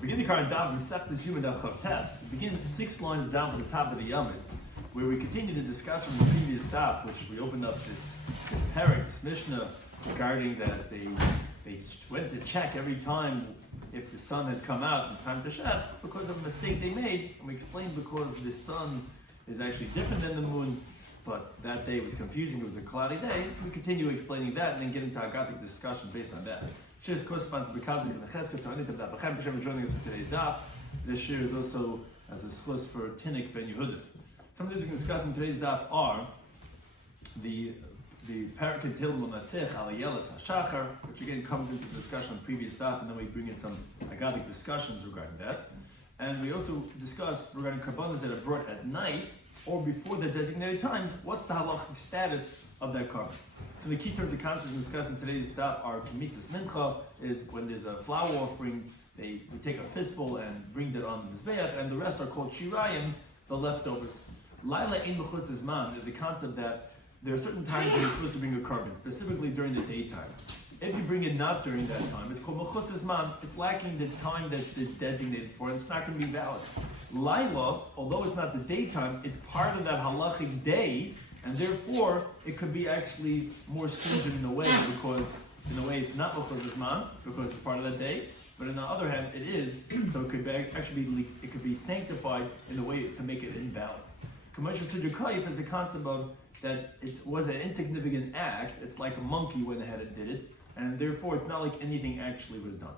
Begin the current Daf Mesech Yoma Daf. Begin 6 lines down from the top of the Yomit, where we continue the discussion from the previous Daf, which we opened up this parak, this Mishnah, regarding that they went to check every time if the sun had come out in time to Shech because of a mistake they made, and we explained because the sun is actually different than the moon, but that day was confusing, it was a cloudy day. We continue explaining that and then get into a Agadic discussion based on that. Shiur corresponds to the Kazdik and the Chesed to Anitim Daf. Hashem is joining us for today's Daf. This shiur is also as a schus for Tinnik Ben Yehudis. Some of the things we can discuss in today's Daf are the parak and Tilm Monatzich Al Yelas HaShachar, which again comes into the discussion on previous Daf, and then we bring in some Agadic discussions regarding that. And we also discuss regarding karbanos that are brought at night or before the designated times, what's the halachic status of that carbon. So the key terms of concepts we discuss in today's daf are kemitzas mincha, is when there's a flower offering, we take a fistful and bring that on the mizbeach, and the rest are called shirayim, the leftovers. Laila ein b'chutz zman is the concept that there are certain times when you're supposed to bring a carbon, specifically during the daytime. If you bring it not during that time, it's called mechutz zman. It's lacking the time that's designated for it. It's not going to be valid. Laila, although it's not the daytime, it's part of that halachic day, and therefore it could be actually more stringent in a way, because in a way it's not mechutz zman because it's part of that day. But on the other hand, it is, so it could it could be sanctified in a way to make it invalid. Commercial Sujud Kayif is the concept of that it was an insignificant act. It's like a monkey went ahead and did it, and therefore it's not like anything actually was done.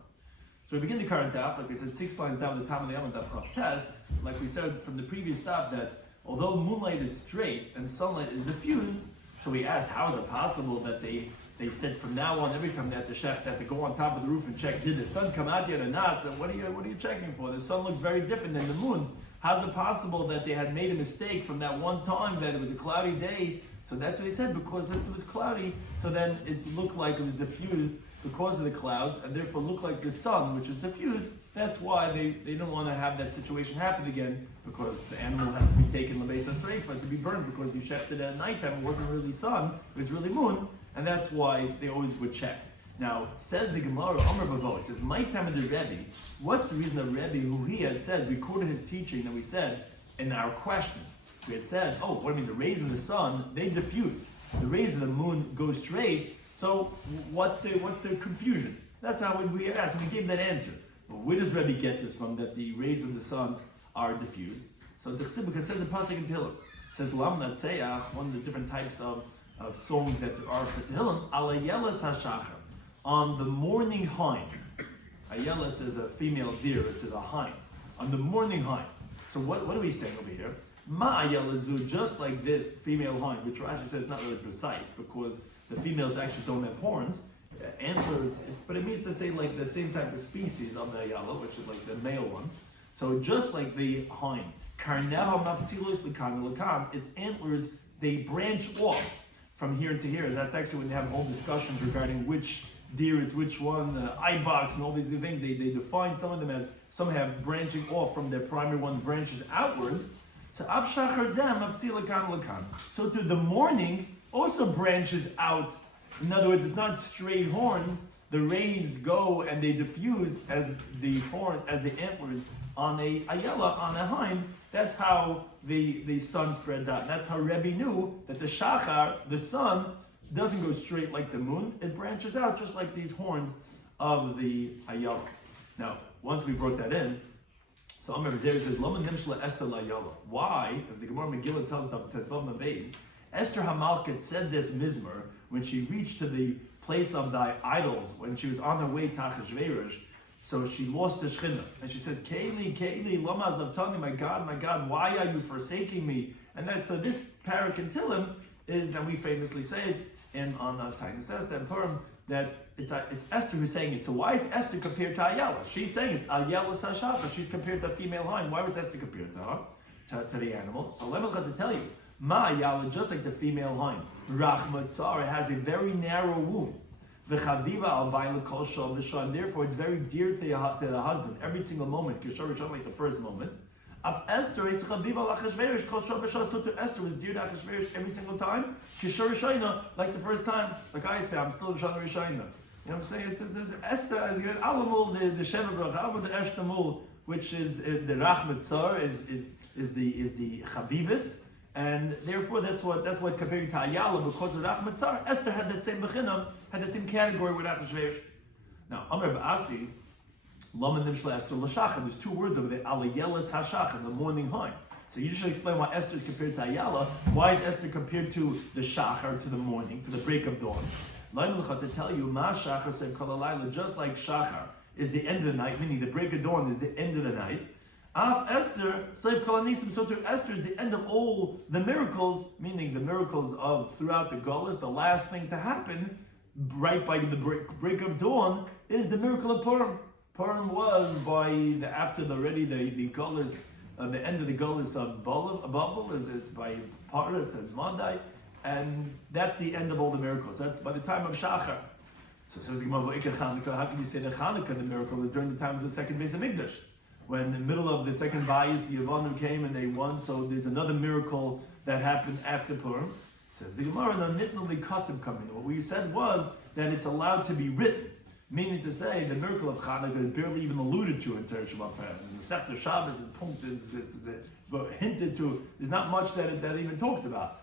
So we begin the current daf, like we said, 6 lines down at the top of the Yoma Daf, like we said from the previous daf, that although moonlight is straight and sunlight is diffused, so we asked, how is it possible that they said from now on, every time they have to check, they have to go on top of the roof and check, did the sun come out yet or not? So what are you checking for? The sun looks very different than the moon. How's it possible that they had made a mistake from that one time that it was a cloudy day? So that's what they said, because since it was cloudy, so then it looked like it was diffused because of the clouds, and therefore looked like the sun, which is diffused. That's why they didn't want to have that situation happen again, because the animal had to be taken l'beis hasreifah to be burned, because you checked it at nighttime, it wasn't really sun, it was really moon, and that's why they always would check. Now, says the Gemara, Amar Bavo, it says, my time of the Rebbe, what's the reason the Rebbe, who he had said, recorded his teaching, that we said, in our question, we had said, the rays of the sun, they diffuse. The rays of the moon go straight, so what's the confusion? That's how we asked, and we gave that answer. But where does Rebbe get this from, that the rays of the sun are diffused? So the Chsibuk says in Pasuk in Tehillim, says, Lam Natseach, one of the different types of songs that there are for Tehillim, Ala Yelas HaShachar, on the morning hind. A yelas is a female deer, it's a hind. On the morning hind. So what are we saying over here? Ma yelazu, just like this female hind, which Rashi says is not really precise because the females actually don't have horns, antlers, but it means to say like the same type of species of the ayala, which is like the male one. So just like the hind, karneha maftzilus lekan, its antlers, they branch off from here to here. That's actually when they have whole discussions regarding which deer is which one, eye box and all these things. They define some of them as, some have branching off from their primary one, branches outwards. So Av Shachar Zem Avtzi Lakan Lakan. So to the morning also branches out. In other words, it's not straight horns. The rays go and they diffuse as the antlers on a ayala, on a hind. That's how the sun spreads out. And that's how Rebbe knew that the Shachar, the sun, doesn't go straight like the moon. It branches out just like these horns of the ayala. Now, once we brought that in, so Amar Zer says, Loma Nimshla Esther Layala. Why? As the Gemara Megillah tells us, Tetvav Mabeis, Esther Hamalkat said this mizmor when she reached to the place of thy idols, when she was on her way to Achashverosh, so she lost the Shechina. And she said, Keili, Lama Zavtani, my God, why are you forsaking me? And that's, so this parak in Tillim is, and we famously say it on Tainis Esther and Purim, that it's Esther who's saying it. So why is Esther compared to Ayala? She's saying it's Ayala Sashachar. She's compared to a female hind. Why was Esther compared to her? To the animal. So let me tell you, Ma Ayala, just like the female hind, Rachmat Tsar, has a very narrow womb. V'chaviva al bayla kol shol v'shon. Therefore, it's very dear to the husband every single moment. Kishor Rishon, like the first moment. Of Esther, it's chaviva al Achashverosh kol shol v'shon. So to Esther was dear to Achashverosh every single time. Kishor Rishon, like the first time. Like I say, I'm still Rishon Rishon. You know what I'm saying? It's Esther is good. Alamul the Sheva Bracha, Alamul the Eshtamul, which is the Rachmat Tzar is the Chavivis, and therefore that's why it's comparing to Ayala because of Rachmat Tzar. Esther had that same Bechinam, had the same category with Achashverosh. Now Amar Ba'asi, Laman Nimshla Esther L'Shachar. There's two words over there, Alayelas HaShachar, the morning high. So you should explain why Esther is compared to Ayala. Why is Esther compared to the Shachar, to the morning, to the break of dawn? To tell you, Ma Shachar said Kalalayla, just like Shachar is the end of the night, meaning the break of dawn is the end of the night. Af Esther, Seiv Kalanisim, so to Esther is the end of all the miracles, meaning the miracles of throughout the Gullus. The last thing to happen, right by the break of dawn, is the miracle of Purim. Purim was after the Gullus, the end of the Gullus of Babel is by Paras and Madai. And that's the end of all the miracles. That's by the time of Shachar. So says the Gemara, how can you say that Chanukah, the miracle, was during the time of the second base of Mikdash? When in the middle of the second bayis, the Yavanim came and they won, so there's another miracle that happens after Purim. Says the Gemara, no nitnally kasim coming. What we said was that it's allowed to be written, meaning to say the miracle of Chanukah is barely even alluded to in Teresh Shabbat. In the Sechta Shabbos it's hinted to. There's not much that it even talks about.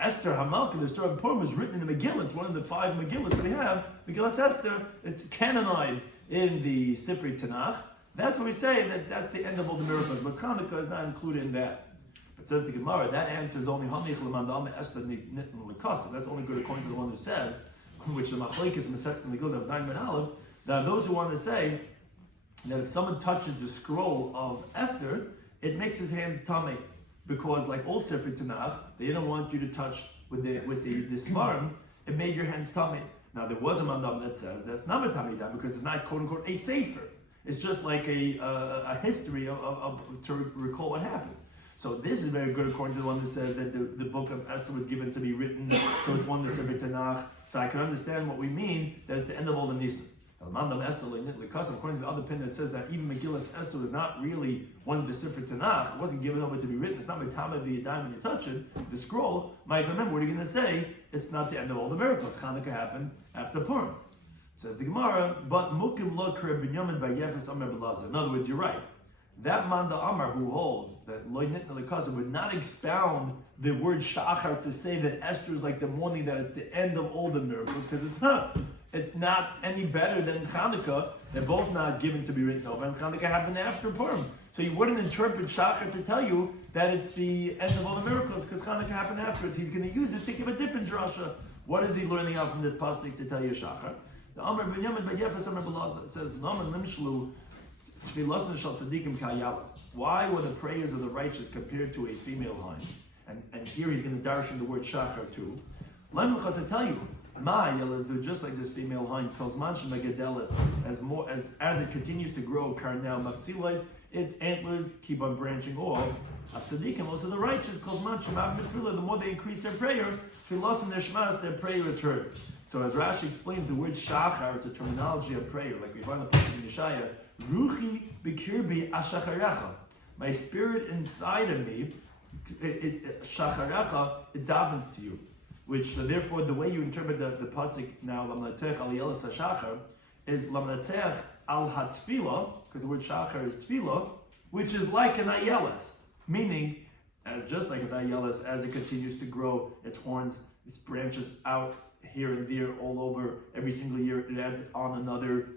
Esther Hamalka, the story of Purim, is written in the Megillah. It's one of the 5 Megillahs that we have. Megillah Esther, it's canonized in the Sifrei Tanakh. That's what we say, that's the end of all the miracles. But Chanukah is not included in that. But says the Gemara, that answer is only Hanich L'Mandam Esther Nitn L'Kasa. That's only good according to the one who says, which the Machlekes Masechet Megillah of Zayin Ben Aleph. There are those who want to say that if someone touches the scroll of Esther, it makes his hands tummy. Because like all Sifrei Tanakh, they didn't want you to touch with the Svarim, it made your hands tummy. Now there was a mandam that says that's not a tamidam because it's not quote unquote a sefer. It's just like a history of to recall what happened. So this is very good according to the one that says that the book of Esther was given to be written, so it's one the Sifrei Tanakh. So I can understand what we mean, that it's the end of all the Nisim. According to the other opinion that says that even Megillah Esther was not really one of the Sifrei Tanakh, it wasn't given over to be written, it's not Metama the Yadayim when you touch it, the scroll, Mike, remember, what are you going to say? It's not the end of all the miracles. Chanukah happened after Purim. Says the Gemara, but Mukim lo k'Reb Binyamin by Yefes Amar B'Lazar. In other words, you're right. That Manda Amar who holds that Lo Nitna L'Kasa would not expound the word Shachar to say that Esther is like the morning, that it's the end of all the miracles, because it's not. It's not any better than Chanukah. They're both not given to be written over, and Chanukah happened after Purim. So you wouldn't interpret Shachar to tell you that it's the end of all the miracles, because Chanukah happened after it. He's going to use it to give a different drasha. What is he learning out from this pasuk to tell you Shachar? The Amar Binyamin by Yefes Amar B'Lazar says, Naman Limshlu Shvilasan Shal Tzadikim Kayalas. Why were the prayers of the righteous compared to a female hind? And here he's going to darshan the word Shachar too. Lemcha to tell you, Ma'ayel is just like this female hind, tells Manshim Megadelis, as it continues to grow, Karnel Maftzilais, its antlers keep on branching off. Tzadikim, also the righteous, calls Manshim Abmitfila, the more they increase their prayer, Filas and their shmas, their prayer is heard. So as Rashi explains, the word Shachar is a terminology of prayer, like we find the pasuk in Yeshaya, Ruchi Bikirbi Ashacharecha. My spirit inside of me, Shacharecha, it davens to you. Which, therefore, the way you interpret the pasuk now, Lamnatech al Yelas HaShachar, is Lamnatech al HaTfila, because the word Shachar is Tfila, which is like an Ayelas, meaning, just like an Ayelas, as it continues to grow, its horns, its branches out here and there, all over, every single year, it adds on another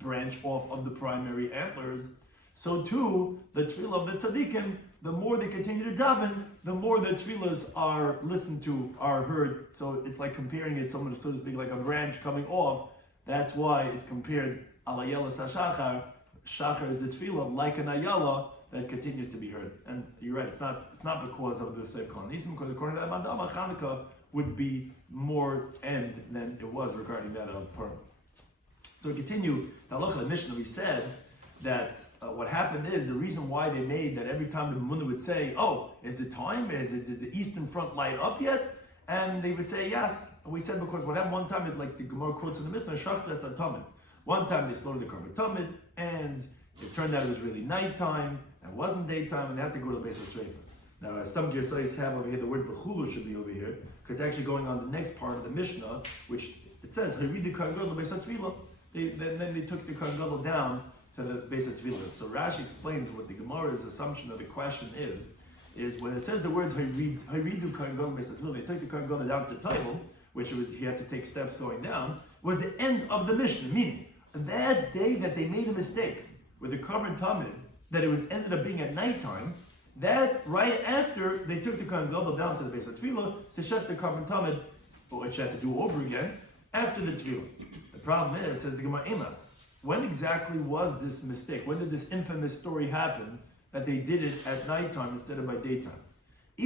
branch off of the primary antlers. So too, the tefillah of the tzaddikim, the more they continue to daven, the more the tefillahs are listened to, are heard. So it's like comparing it, so to speak, like a branch coming off. That's why it's compared alayela sashachar. Shachar is the tefillah, like an ayala, that continues to be heard. And you're right, it's not because of the Seif Kolanism, because according to that Madama, Chanukah would be more end than it was regarding that of Purim. So we continue, the halacha of the Mishnah, we said that what happened is, the reason why they made that every time the Muna would say, oh, is it time? Did the eastern front light up yet? And they would say yes. And we said because what happened one time, it's like the Gemara quotes in the Mishnah, Shachtas Atamid. One time they slaughtered the Karban Tamid, and it turned out it was really nighttime, and it wasn't daytime, and they had to go to the base of Shrefa. Now, as some Girsayis have over here, the word Bechulu should be over here, because it's actually going on the next part of the Mishnah, which it says, then they took the Kohen Gadol down to the base of Tefillah. So Rashi explains what the Gemara's assumption of the question is when it says the words Hayridu Kohen Gadol base of Tefillah, they took the Kohen Gadol down to title, which was he had to take steps going down, was the end of the Mishnah, meaning that day that they made a mistake with the Karban Tamid, that it was ended up being at nighttime, that right after they took the Kohen Gadol down to the base of Tefillah to shef the Karban Tamid, which had to do over again, after the Tefillah. The problem is, says the Gemara Emas, when exactly was this mistake? When did this infamous story happen that they did it at nighttime instead of by daytime? If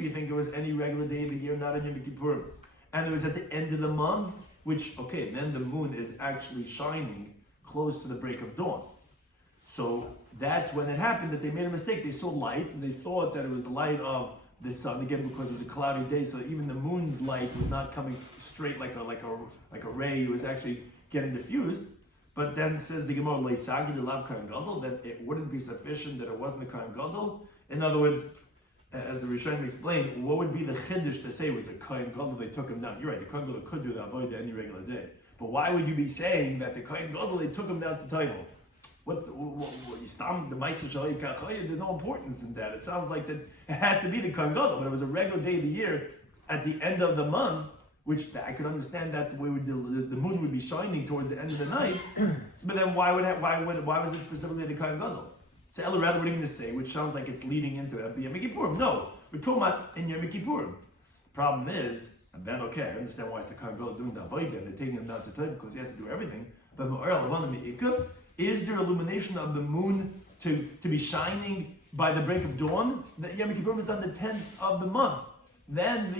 you think it was any regular day of the year, not in Yom Kippur, and it was at the end of the month, which, okay, then the moon is actually shining close to the break of dawn. So that's when it happened that they made a mistake. They saw light, and they thought that it was the light of the sun, again, because it was a cloudy day, so even the moon's light was not coming straight like a ray, it was actually getting diffused. But then it says the Gemara, that it wouldn't be sufficient that it wasn't the Kohen Gadol. In other words, as the Rishonim explained, what would be the chiddush to say with the Kohen Gadol they took him down? You're right, the Kohen Gadol could do the avodah any regular day. But why would you be saying that the Kohen Gadol they took him down to title? There's no importance in that. It sounds like that it had to be the Kohen Gadol, but it was a regular day of the year at the end of the month, which I could understand that the way the moon would be shining towards the end of the night. But then why was it specifically the Kohen Gadol? So rather, what are you going to say? Which sounds like it's leading into Yom Kippurim. No, we're talking about in Yom Kippurim. The problem is, and then okay, I understand why it's the Kohen Gadol doing the avodah and they're taking him down to time because he has to do everything. But is there illumination of the moon to be shining by the break of dawn? The Yom Kippurim is on the 10th of the month. Then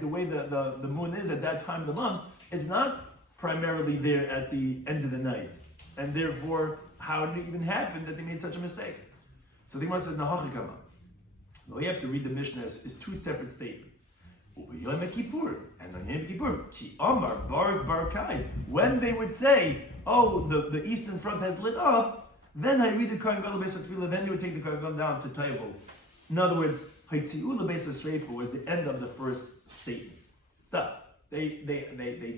the way the moon is at that time of the month, it's not primarily there at the end of the night. And therefore, how did it even happen that they made such a mistake? So the Gemara says, Nahachikama. No, you have to read the Mishnah as two separate statements. Yom Kippur, and on Yom Kippur, Ki Amar Bar Kai. When they would say, oh, the eastern front has lit up, then I read the Kohen Gadol Beis HaTefillah, then they would take the Kohen Gadol down to Tayvul. In other words, Haitzi'u Beis HaSreifa was the end of the first statement. Stop. They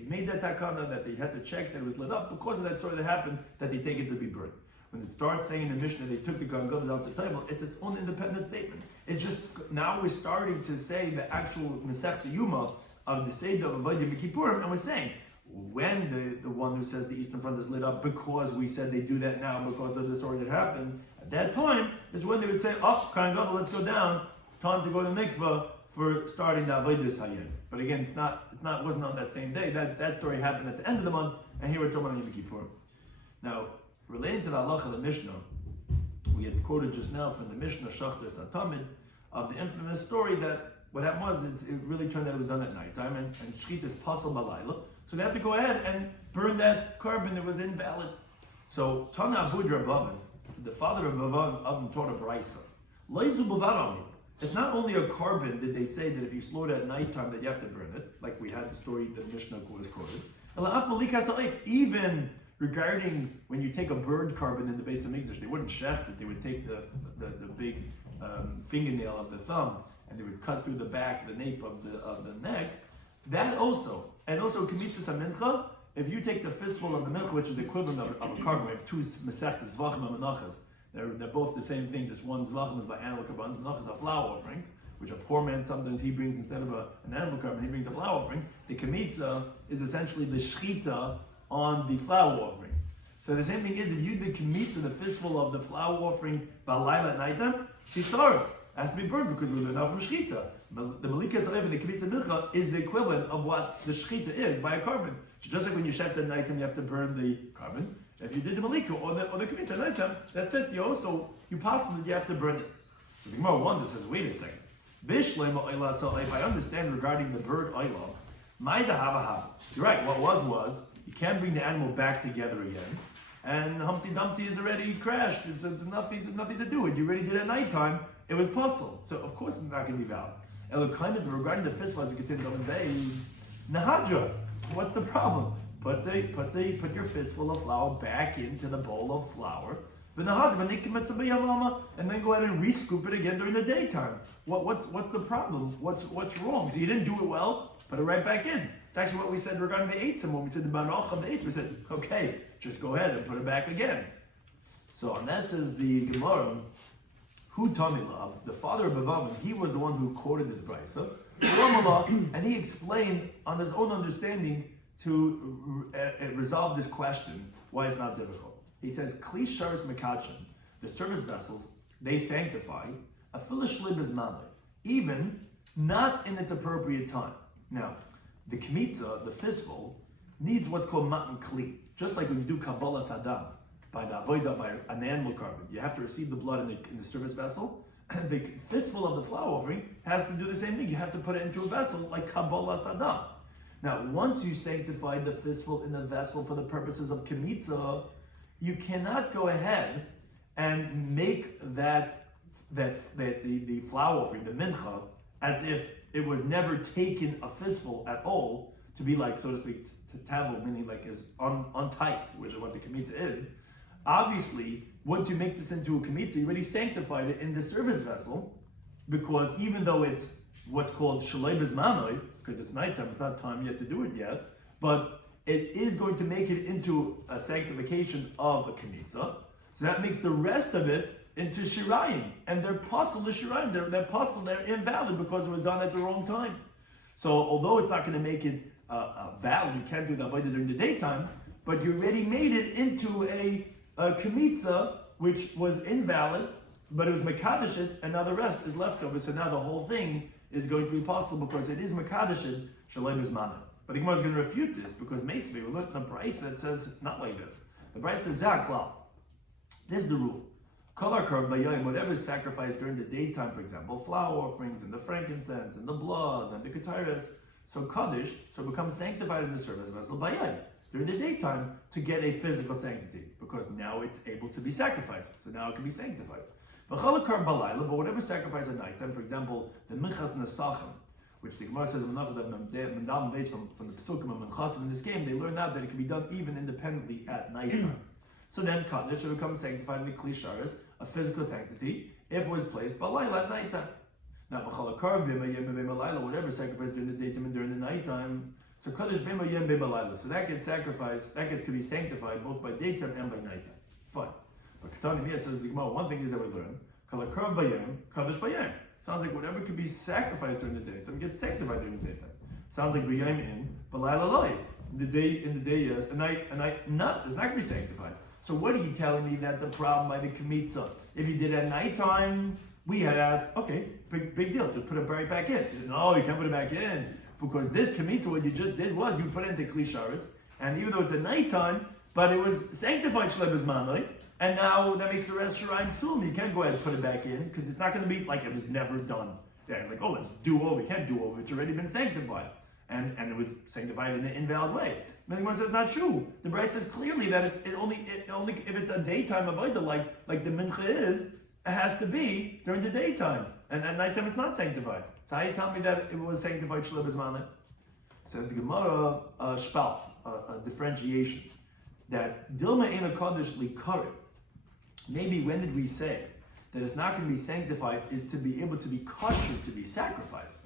made that takana that they had to check that it was lit up because of that story that happened that they take it to be burned. When it starts saying in the Mishnah they took the Kohen Gadol down to Tayvul, it's its own independent statement. It's just now we're starting to say the actual Masechta Yoma of the Seder of Avodah Yom Kippurim, and we're saying when the one who says the eastern front is lit up because we said they do that now because of the story that happened at that time is when they would say, oh, Kohen Gadol, let's go down. It's time to go to mikveh for starting the Avodah Hayyin. But again, it wasn't on that same day. That story happened at the end of the month, and here we're talking about Yom Kippur. Now, relating to the halacha of the Mishnah, we had quoted just now from the Mishnah Shachtar Satamid of the infamous story that what happened was it really turned out it was done at nighttime, and shchita is pasal balayla. So they had to go ahead and burn that carbon. It was invalid. So Tana Abud Rabbavan, the father of Rabbavan taught a brisa. Leizu b'varami. It's not only a carbon did they say that if you slaughter at nighttime that you have to burn it, like we had the story that Mishnah was quoted. Even regarding when you take a bird carbon in the base of Mikdash, they wouldn't shaft it. They would take the big fingernail of the thumb and they would cut through the back, the nape of the neck. That also, and also kemitzas mincha. If you take the fistful of the mincha, which is the equivalent of a carbon, we have two mesechtas, zvachim and menachas. They're both the same thing, just one zvachim is by animal carbons, menachas are flower offerings, which a poor man sometimes he brings instead of an animal carbon, he brings a flower offering. The kemitza is essentially the shchita on the flower offering. So the same thing is, if you did kemitza, the fistful of the flower offering by Laila at nighttime, she sarf, has to be burned because it was enough from shchita. The malika sarif and the kemitza mincha is the equivalent of what the shchita is by a carbon. So just like when you sheft at nighttime, you have to burn the carbon. If you did the malika or the kemitza at nighttime, that's it. You possibly you have to burn it. So the Gemara one that says, wait a second. If I understand regarding the bird oilah, you're right. What was you can't bring the animal back together again, and Humpty Dumpty is already crashed. There's nothing to do with. You already did it at nighttime. It was puzzle, so of course it's not going to be valid. And regarding the fistful as you continue on the days, nahadra. What's the problem? Put your fistful of flour back into the bowl of flour. And then go ahead and re-scoop it again during the daytime. What's the problem? What's wrong? So you didn't do it well, put it right back in. It's actually what we said regarding the eitzim. When we said the Banoch of the eitzim, we said, okay, just go ahead and put it back again. So, and that says the Gemara, who Tamilav, the father of Bavaman, he was the one who quoted this brisa, and he explained on his own understanding to resolve this question, why it's not difficult. He says, Kli Sharis Mekachem, the service vessels, they sanctify, Afilish Libas Male, even not in its appropriate time. Now, the Kmitza, the fistful, needs what's called Matan Kli. Just like when you do Kabbalah Sadam, by the Avodah, by an animal carbon, you have to receive the blood in the service vessel. The fistful of the flour offering has to do the same thing. You have to put it into a vessel like Kabbalah Sadam. Now, once you sanctify the fistful in the vessel for the purposes of Kmitza, you cannot go ahead and make the flour offering, the mincha, as if it was never taken a fistful at all, to be like, so to speak, to tavel, meaning like is untyped, which is what the kmitza is. Obviously, once you make this into a kmitza, you already sanctified it in the service vessel, because even though it's what's called shalei bezmanoi, because it's nighttime, it's not time yet to do it yet, but it is going to make it into a sanctification of a kmitza. So that makes the rest of it into shirayim, and they're pasul to shirayim. They're pasul, they're invalid because it was done at the wrong time. So although it's not going to make it valid, you can't do that during the daytime, but you already made it into a kmitza which was invalid, but it was mekadeshit, and now the rest is leftover. So now the whole thing is going to be possible because it is mekadeshit shalem izmana. But the Gemara is going to refute this because basically we're looking at a price that says not like this. The price says zakla. This is the rule. Whatever is sacrificed during the daytime, for example, flour offerings and the frankincense and the blood and the kataras, so kaddish, so becomes sanctified in the service vessel bayayim during the daytime to get a physical sanctity, because now it's able to be sacrificed, so now it can be sanctified. But whatever sacrifice at nighttime, for example, the minchas nesachim, which the Gemara says from the Pesukim and Menchasim in this game, they learn out that it can be done even independently at nighttime. So then kaddish should become sanctified in the kli sharis, a physical sanctity, if it was placed balayla at nighttime. Now, whatever sacrifice during the daytime and during the nighttime, so kaddish b'ma yem b'balayla. So that gets sacrificed, can be sanctified both by daytime and by nighttime. Fine. But Ketani Mia says, one thing is that we learn, kalakar b'yem, kaddish b'yem. Sounds like whatever could be sacrificed during the daytime gets sanctified during the daytime. Sounds like b'yem in, balayla loy. In the day yes, a night not. It's not going to be sanctified. So what are you telling me that the problem by the kmitza? If you did it at nighttime, we had asked, okay, big deal, just put it right back in. He said, no, you can't put it back in, because this kmitza, what you just did was you put it into kli sharis, and even though it's at nighttime, but it was sanctified shlebes manoi, and now that makes the rest shirayim psulim. You can't go ahead and put it back in, because it's not going to be like it was never done. Yeah, like, oh, let's do over. You can't do over. It's already been sanctified. And it was sanctified in an invalid way. The Gemara says not true. The Bride says clearly that it only if it's a daytime avodah like the mincha is, it has to be during the daytime, and at nighttime it's not sanctified. So how you tell me that it was sanctified shlebes maneh? Says the Gemara spalt a differentiation that dilma ena kaddish likarit. Maybe when did we say that it's not going to be sanctified is to be able to be kosher to be sacrificed?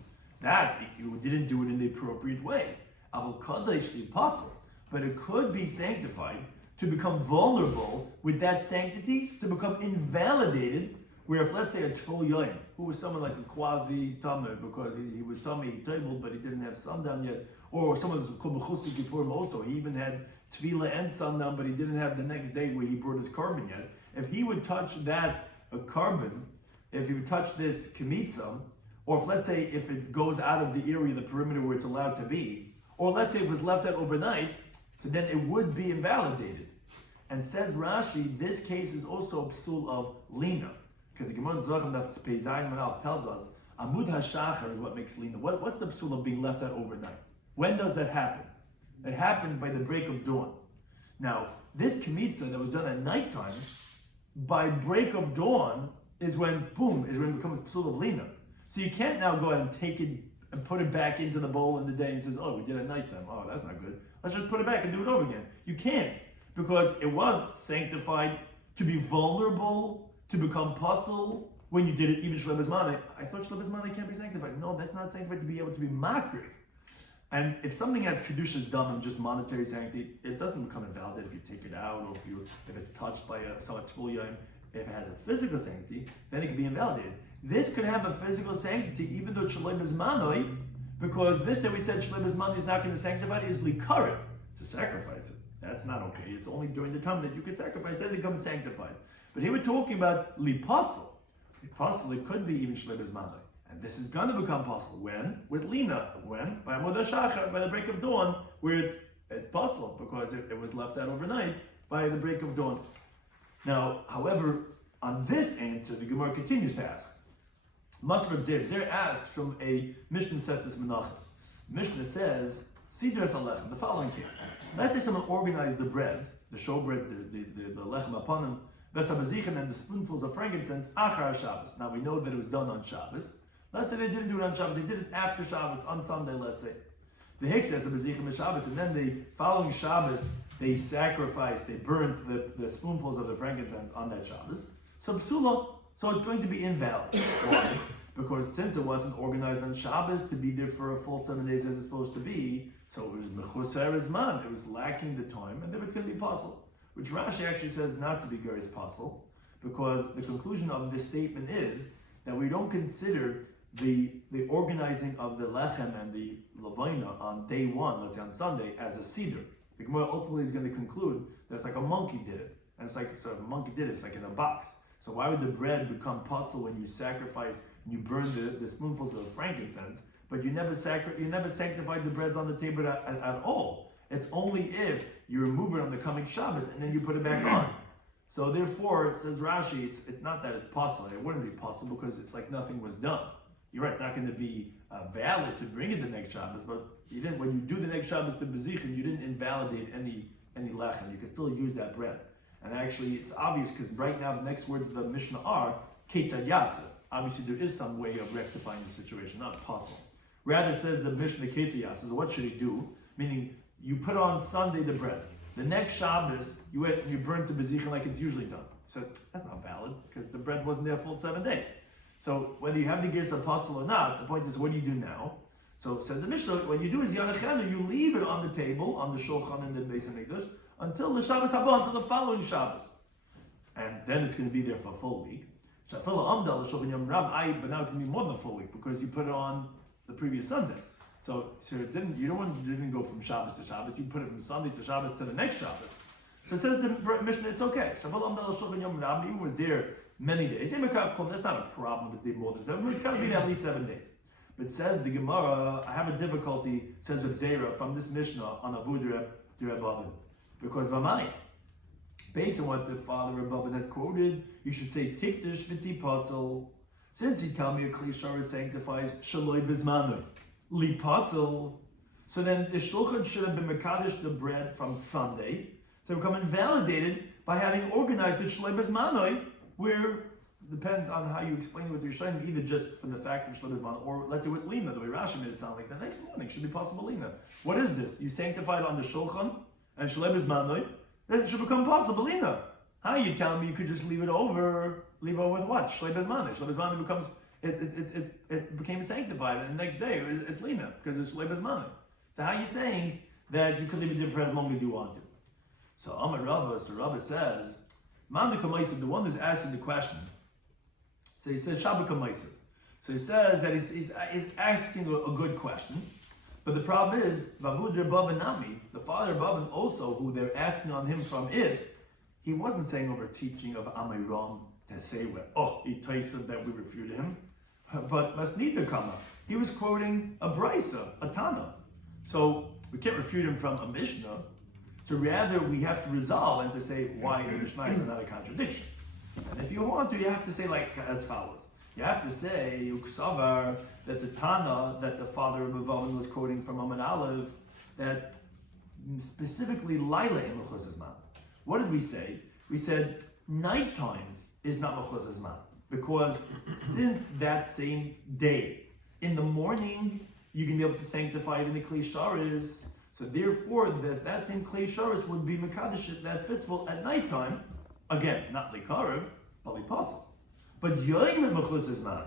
That you didn't do it in the appropriate way. But it could be sanctified to become vulnerable with that sanctity, to become invalidated, where if let's say a Tful Yoim, who was someone like a quasi Tamid, because he was tummy, he tabled, but he didn't have sundown yet, or someone who was called Mechusi Kippurim also, he even had Tefillah and sundown, but he didn't have the next day where he brought his carbon yet. If he would touch that carbon, if he would touch this kmitza, or if let's say if it goes out of the area, the perimeter where it's allowed to be, or let's say it was left out overnight, so then it would be invalidated. And says Rashi, this case is also a psul of lina, because the Gemara Zachem Daf Peizayin Manal tells us Amud HaShachar is what makes lina. What's the psul of being left out overnight? When does that happen? It happens by the break of dawn. Now, this kmitza that was done at nighttime, by break of dawn is when it becomes psul of lina. So you can't now go ahead and take it and put it back into the bowl in the day and says, oh, we did it at nighttime. Oh, that's not good. Let's just put it back and do it over again. You can't, because it was sanctified to be vulnerable, to become puzzle when you did it even shlebes maneh. I thought shlebes maneh can't be sanctified. No, that's not sanctified to be able to be makrif. And if something has kedusha's dam and just monetary sanctity, it doesn't become invalid if you take it out or if it's touched by a salat yom. If it has a physical sanctity, then it can be invalidated. This could have a physical sanctity even though shaloi bezmanoi, because this that we said shaloi bezmanoi is not going to sanctify it is likarev, to sacrifice it. That's not okay. It's only during the time that you can sacrifice, then it becomes sanctified. But here we're talking about lipasul. Lipasul, it could be even shaloi bezmanoi. And this is going to become possible. When? With Lina. When? By Modah Shachar, by the break of dawn, where it's possible, because it was left out overnight by the break of dawn. Now, however, on this answer, the Gemara continues to ask. Masr Zir. Zir asks from a Mishnah Seftes Menachos. Mishnah says, Sidras Alechem, the following case. Let's say someone organized the bread, the showbreads, the lechem upon him, Vesabazichin, and the spoonfuls of frankincense, Achar Shabbos. Now we know that it was done on Shabbos. Let's say they didn't do it on Shabbos, they did it after Shabbos, on Sunday, let's say. The Hikdash of Bezichem Shabbos, and then the following Shabbos, they sacrificed, they burnt the spoonfuls of the frankincense on that Shabbos. So psula, so it's going to be invalid. Why? Because since it wasn't organized on Shabbos to be there for a full 7 days as it's supposed to be, so it was mechusar zman, it was lacking the time, and then it's going to be possible. Which Rashi actually says not to be geris possible, because the conclusion of this statement is that we don't consider the organizing of the lechem and the lavaina on day one, let's say on Sunday, as a seder. The Gemara ultimately is going to conclude that it's like a monkey did it. And it's like, so if a monkey did it, it's like in a box. So why would the bread become puzzle when you sacrifice and you burn the spoonfuls of frankincense, but you never sanctified the breads on the table at all? It's only if you remove it on the coming Shabbos and then you put it back on. So therefore, says Rashi, it's not that it's possible. It wouldn't be possible because it's like nothing was done. You're right, it's not going to be valid to bring it the next Shabbos, but you didn't, when you do the next Shabbos to Bezichin, you didn't invalidate any lechem. You can still use that bread. And actually, it's obvious because right now the next words of the Mishnah are Ketzad Yasa. Obviously, there is some way of rectifying the situation, not possible. Rather, says the Mishnah Ketzad Yasa. So what should he do? Meaning, you put on Sunday the bread. The next Shabbos, you went and you burnt the Bezichin like it's usually done. So that's not valid because the bread wasn't there full 7 days. So whether you have the Gersa Apostle or not, the point is, what do you do now? So says the Mishnah, what you do is Yanachenu, you leave it on the table, on the Shulchan and the Beis HaMikdash, until the Shabbos Haba, until the following Shabbos. And then it's going to be there for a full week. But now it's going to be more than a full week, because you put it on the previous Sunday. So it didn't go from Shabbos to Shabbos, you put it from Sunday to Shabbos to the next Shabbos. So it says the Mishnah, it's okay. Even was there many days. That's not a problem if it's there more than 7. It's got to be there at least 7 days. But says the Gemara, I have a difficulty, says Reb Zera, from this Mishnah on Avud Reb Avin. Because Vamai, based on what the father Reb Avin had quoted, you should say Tikdish V'ti Pasel. Since you tell me a Klishar sanctifies Shaloi Bizmanu, Li Pasel, so then the Shulchan should have been Mekadosh the bread from Sunday, so become invalidated by having organized the Shaloi Bizmanu, where depends on how you explain it with your Shloim, either just from the fact of Shaloi Bizmanu, or let's say with Lina, the way Rashi made it sound like the next morning should be possible Lina. What is this? You sanctified on the Shulchan and Shaloi Bizmanu, then it should become possible Lina. How are you telling me you could just leave it over with what? Shaloi Bizmanu. Shaloi Bizmanu becomes, it became sanctified, and the next day it's Lina, because it's Shaloi Bizmanu. So how are you saying that you could leave it there for as long as you want to? So Amar Rava, so Rava says, Man the Kamaisa, the one who's asking the question, so he says Shabbat Kamaisa. So he says that he's asking a good question, but the problem is, Vavud Rebbe Nami, the father Rebbe also, who they're asking on him from it, he wasn't saying over teaching of Amiram to say, he tasted that we refuted him, but Masnida Kama. He was quoting a Brisa, a Tana. So we can't refute him from a Mishnah. So rather, we have to resolve and to say why the Mishnah is not a contradiction. And if you want to, you have to say like as follows. You have to say, Uksavar, that the Tana, that the father of Mavavin was quoting from Amman Aleph, that specifically Laila in Mechus Zman. What did we say? We said nighttime is not Mechus Zman, because since that same day, in the morning, you can be able to sanctify it in the Klei Sharis. So therefore, that same Klei Sharis would be Mekadosh, that festival at nighttime. Again, not Likarev, but Lipasal. But Yom Mechus Zman,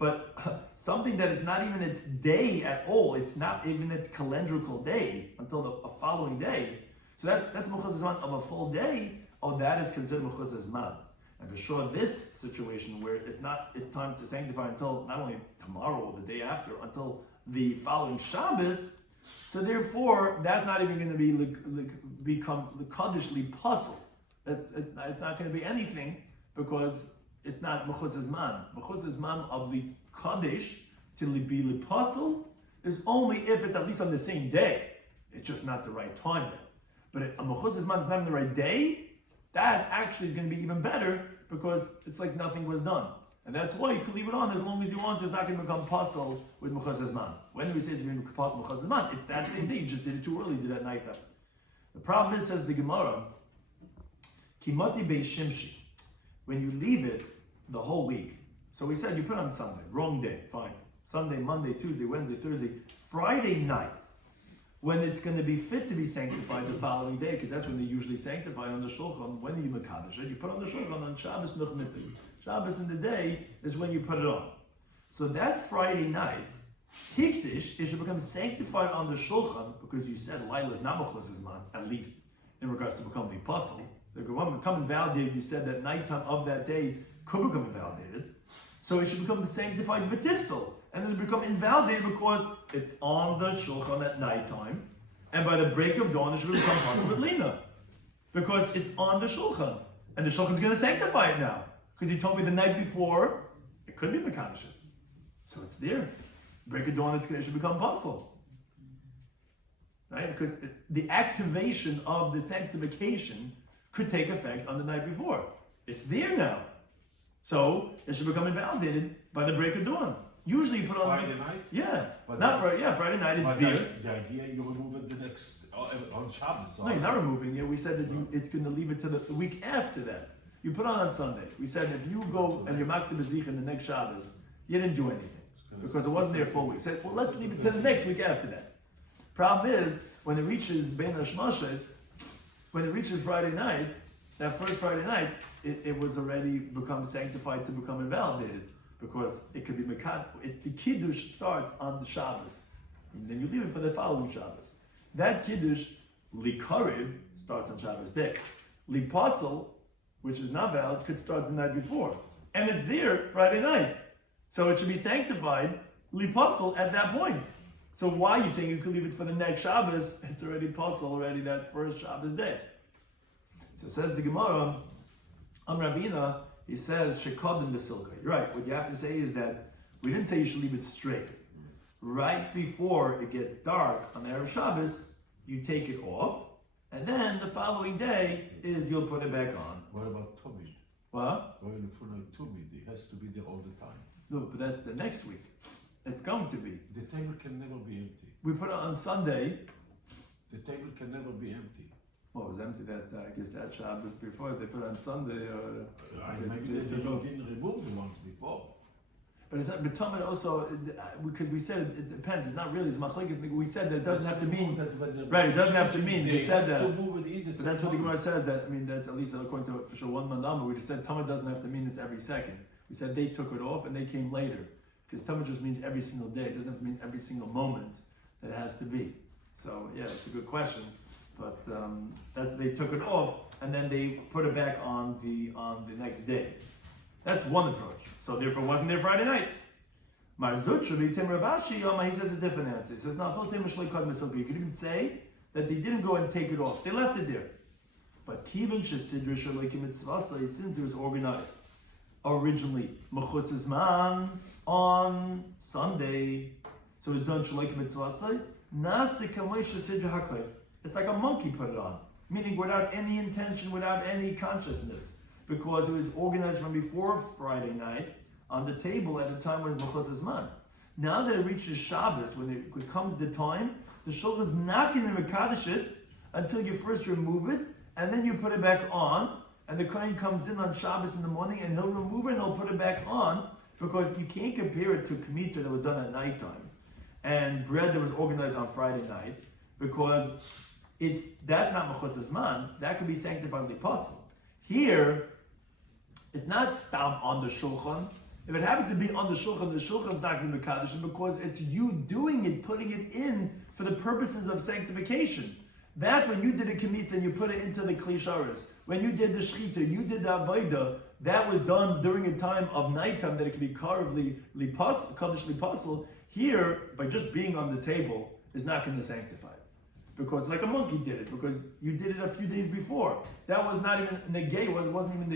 But something that is not even its day at all, it's not even its calendrical day until the following day. So that's Mechuzas Zman of a full day. Oh, that is considered Mechuzas Zman. And for sure, this situation where it's time to sanctify until not only tomorrow or the day after, until the following Shabbos. So therefore, that's not even going to become the Kaddish li puzzle. It's not going to be anything because it's not Mechuzas Zman. Mechuzas Zman of the Kaddish to be li puzzle is only if it's at least on the same day. It's just not the right time then. But a Mechuzas Zman is not on the right day. That actually is going to be even better because it's like nothing was done. And that's why you can leave it on as long as you want. It's not going to become puzzle with Mechuzas Zman. When do we say it's going to become puzzle Mechuzas Zman? It's that same day. You just did it too early, did it at night time. The problem is, says the Gemara, Kimati Bei Shimshi. When you leave it the whole week, so we said you put on Sunday, wrong day, fine. Sunday, Monday, Tuesday, Wednesday, Thursday, Friday night, when it's going to be fit to be sanctified the following day, because that's when they usually sanctify on the Shulchan. When do you Mekadosh it? You put on the Shulchan on Shabbos Nuchmitu. Shabbos in the day is when you put it on. So that Friday night, Tikdish, it should become sanctified on the Shulchan, because you said Laila is not Mechuzas Zman, at least in regards to becoming the apostle. The Gemara become invalidated, you said that nighttime of that day could become invalidated. So it should become sanctified V'tifsel. And it'll become invalidated because it's on the Shulchan at nighttime. And by the break of dawn, it should become possible with Lina. Because it's on the Shulchan. And the Shulchan is going to sanctify it now. Because he told me the night before, it could be Mekadosh. So it's there. Break of dawn, it should become possible. Right? Because the activation of the sanctification could take effect on the night before. It's there now. So it should become invalidated by the break of dawn. Usually you put on Friday night? Yeah. But not Friday, yeah, Friday night it's there. The idea you remove it the next on Shabbos. No, you're not removing it. We said that it's going to leave it to the week after that. You put on Sunday. We said if you go and you're makta b'zich in the next Shabbos, you didn't do anything. Because it wasn't there full week. Said, well, let's leave it to the next week after that. Problem is, when it reaches Bein HaShmashos, when it reaches Friday night, that first Friday night, it was already become sanctified to become invalidated. Because it could be Mekad, the Kiddush starts on the Shabbos. And then you leave it for the following Shabbos. That Kiddush, Likariv, starts on Shabbos day. Liposel, which is not valid, could start the night before. And it's there Friday night. So it should be sanctified, Liposel, at that point. So why are you saying you could leave it for the next Shabbos? It's already Posel, already that first Shabbos day. So it says the Gemara, Ravina, he says, Shekodim Besilka. You're right. What you have to say is that we didn't say you should leave it straight. Right before it gets dark on the Erev Shabbos, you take it off, and then the following day is you'll put it back on. What about Tomid? What? Well, for Tomid, it has to be there all the time. No, but that's the next week. It's going to be. The table can never be empty. We put it on Sunday. The table can never be empty. Well, it was empty I guess that Shabbos before. They put it on Sunday. Maybe they didn't remove the ones before. But it's not, but Talmud also, because we said it depends. It's not really. It's machlekes. We said that it doesn't have to mean. Right, it doesn't have to mean. We said that. But that's what the Gemara says. That that's at least according to for sure one mandama. We just said Talmud doesn't have to mean it's every second. We said they took it off and they came later because Talmud just means every single day. It doesn't have to mean every single moment that it has to be. So yeah, it's a good question. But that's they took it off and then they put it back on the next day. That's one approach. So therefore, it wasn't there Friday night. Marzutra, Tim Ravashi, Yoma, he says a different answer. He says, you could even say that they didn't go and take it off. They left it there. But Kivin Shesidra Shalikim Mitzvasa, since it was organized originally, Mechuzas Zman on Sunday, so it was done Shalikim Mitzvasa, Nasi Kamoy Shesidra HaKoif. It's like a monkey put it on, meaning without any intention, without any consciousness, because it was organized from before Friday night on the table at the time when it was Mechuzas Zman. Now that it reaches Shabbos, when it comes the time, the shulchan's not going to mekadosh it until you first remove it, and then you put it back on, and the kohen comes in on Shabbos in the morning, and he'll remove it and he'll put it back on, because you can't compare it to kmitza that was done at nighttime, and bread that was organized on Friday night, because that's not Mechuzas Zman. That could be sanctified possible. Here, it's not stam on the shulchan. If it happens to be on the shulchan's not going to be mekadosh because it's you doing it, putting it in for the purposes of sanctification. That when you did a kimitz and you put it into the klisharis, when you did the shchita, you did the avodah, that was done during a time of nighttime that it can be carved kaddish lipasel. Here, by just being on the table, is not going to sanctify it. Because like a monkey did it, because you did it a few days before. That was not even negay, it wasn't even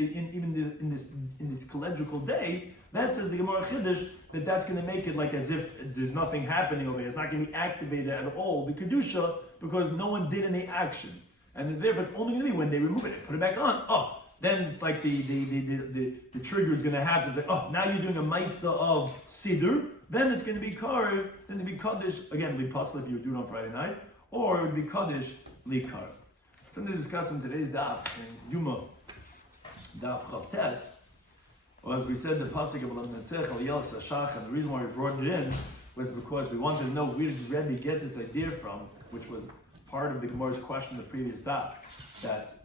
in this calendrical day. That says the Gemara Chiddush that's going to make it like as if there's nothing happening over here. It's not going to be activated at all, the kedusha, because no one did any action, and therefore it's only going to be when they remove it, put it back on. Oh, then it's like the trigger is going to happen. It's like, oh, now you're doing a ma'isa of siddur. Then it's going to be karv. Then it's going to be kaddish again. Lipasel if you do it on Friday night, or it would be kaddish likarv. Something to discuss in today's daf in Yoma Daf Yomi. Well, as we said, the pasuk of L'Netzech Aliyel Sashach, and the reason why we brought it in was because we wanted to know where did Rebbe get this idea from, which was part of the Gemara's question in the previous daf, that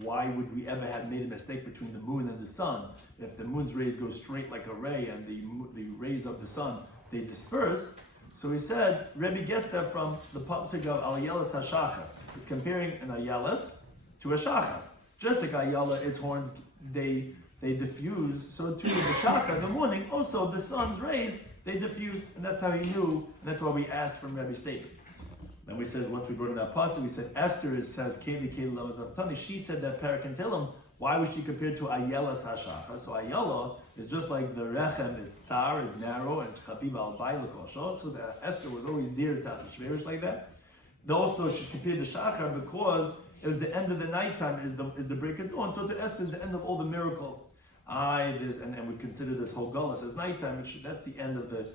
why would we ever have made a mistake between the moon and the sun? If the moon's rays go straight like a ray and the rays of the sun, they disperse. So he said, Rebbe gets that from the pasuk of Aliyelas HaShachar. He's comparing an Ayelas to a Shachar. Just like Ayala, its horns, they diffuse, so too the Shachar in the morning, also the sun's rays, they diffuse, and that's how he knew, and that's why we asked from Rebbe's statement. Then we said, once we brought in that pasuk, we said Esther says, she said that parak and Tehillim. Why was she compared to Ayelas HaShachar? So Ayala is just like the Rechem is tsar, is narrow, and Chaviv al Bay L'Kosho, so that Esther was always dear to Shverish like that. Also, she's compared to Shachar because it was the end of the nighttime, is the break of dawn, so to Esther is the end of all the miracles. And we consider this whole gullus as nighttime, that's the end of the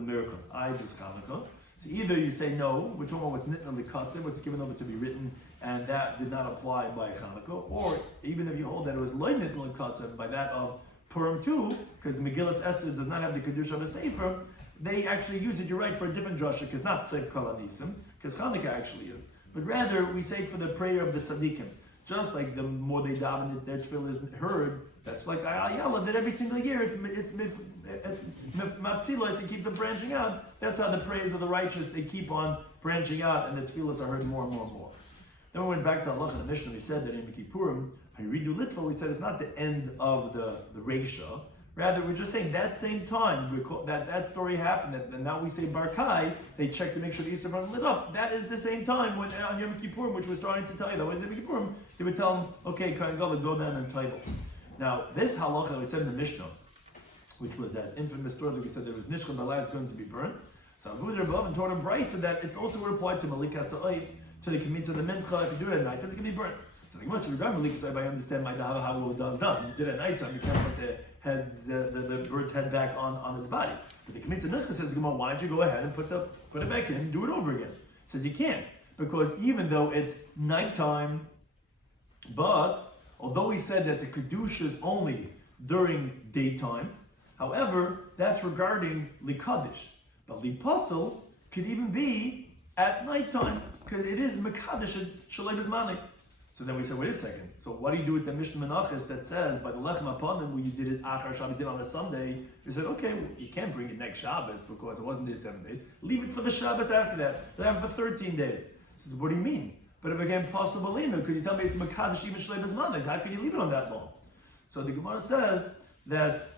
miracles. This Chanukah. So either you say no, we're talking about what's nitna l'kaseh, what's given over to be written, and that did not apply by Chanukah, or even if you hold that it was loy nitna l'kaseh by that of Purim too, because Megillas Esther does not have the kedusha of a sefer, they actually use it, you're right, for a different drasha, because not Seif Kol Anisim, because Chanukah actually is. But rather, we say it for the prayer of the tzaddikim. Just like the more they daven it, their tefillah is heard. That's like Ayala, that every single year it's maftzilos, it keeps on branching out. That's how the prayers of the righteous, they keep on branching out, and the tefillahs are heard more and more and more. Then we went back to Allah and the Mishnah, we said that in Kippurim, Hayridu Litva, we said it's not the end of the Reisha. Rather, we're just saying that same time that story happened, and now we say Barkai, they check to make sure the Easter front lit up. That is the same time when on Yom Kippurim, which we're starting to tell you that when Yom Kippurim, they would tell them, okay, Kohen Gadol, go down and title. Now, this halacha we said in the Mishnah, which was that infamous story that we said there was Nishcha Balai is going to be burnt. So Abu Rabbav and Torah Bryce said that it's also applied to Malika Sa'if, to the Kemitz of the Mincha, if you do it at night, it's going to be burnt. So the Gemara regarding Malika Sa'if, I understand how it was done. You did it at night time, you can't put the bird's head back on its body. But the Kemitz of Mincha says, Gemara, why don't you go ahead and put it back in and do it over again? It says you can't, because even though it's nighttime, but although we said that the Kedusha is only during daytime, however, that's regarding Likadish. But Lipasel could even be at nighttime, because it is Mekadosh Shalei Bizmanik. So then we said, wait a second, so what do you do with the Mishnah Menachos that says, by the Lechem Apanim, when you did it Achar Shabbat, did on a Sunday, we said, okay, well, you can't bring it next Shabbos, because it wasn't there 7 days. Leave it for the Shabbos after that. They have it for 13 days. He says, what do you mean? But it became possible, could you tell me it's Mekadosh even Shlei Bezmanis? How can you leave it on that long? So the Gemara says that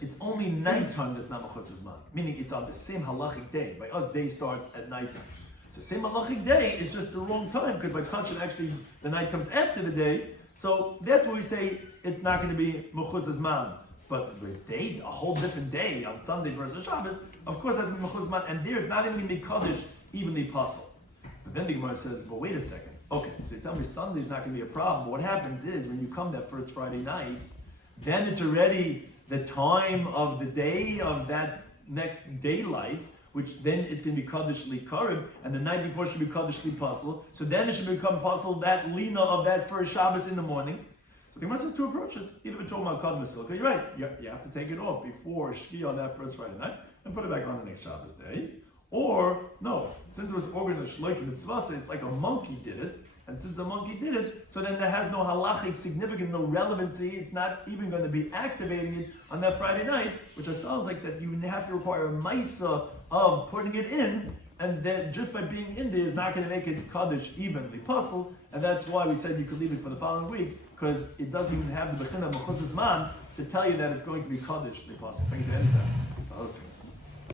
it's only nighttime that's not Mechus Zman, meaning it's on the same halachic day. By us, day starts at nighttime. So same halachic day, it's just the wrong time, because by conscience, actually, the night comes after the day. So that's why we say it's not going to be Mechus Zman. But the day, a whole different day on Sunday versus Shabbos, of course that's Mechus Zman, and there's not even Mekadosh evenly possible. But then the Gemara says, but wait a second. Okay, so you tell me Sunday's not going to be a problem. What happens is, when you come that first Friday night, then it's already the time of the day of that next daylight, which then it's going to be Kaddish Likarib, and the night before should be Kaddish Lipasul. So then it should become Pasul, that Lina of that first Shabbos in the morning. So the Gemara says two approaches. Either we're talking about Kaddish Silka, you're right, you have to take it off before Shki on that first Friday night, and put it back on the next Shabbos day. Or, no, since it was organized like mitzvah, it's like a monkey did it, And since the monkey did it, so then that has no halachic significance, no relevancy. It's not even going to be activating it on that Friday night, which sounds like that you have to require a maisa of putting it in, and then just by being in there is not going to make it kaddish evenly puzzle, and that's why we said you could leave it for the following week, because it doesn't even have the bechina mechuzes man to tell you that it's going to be kaddish the puzzle. Thank you to anytime.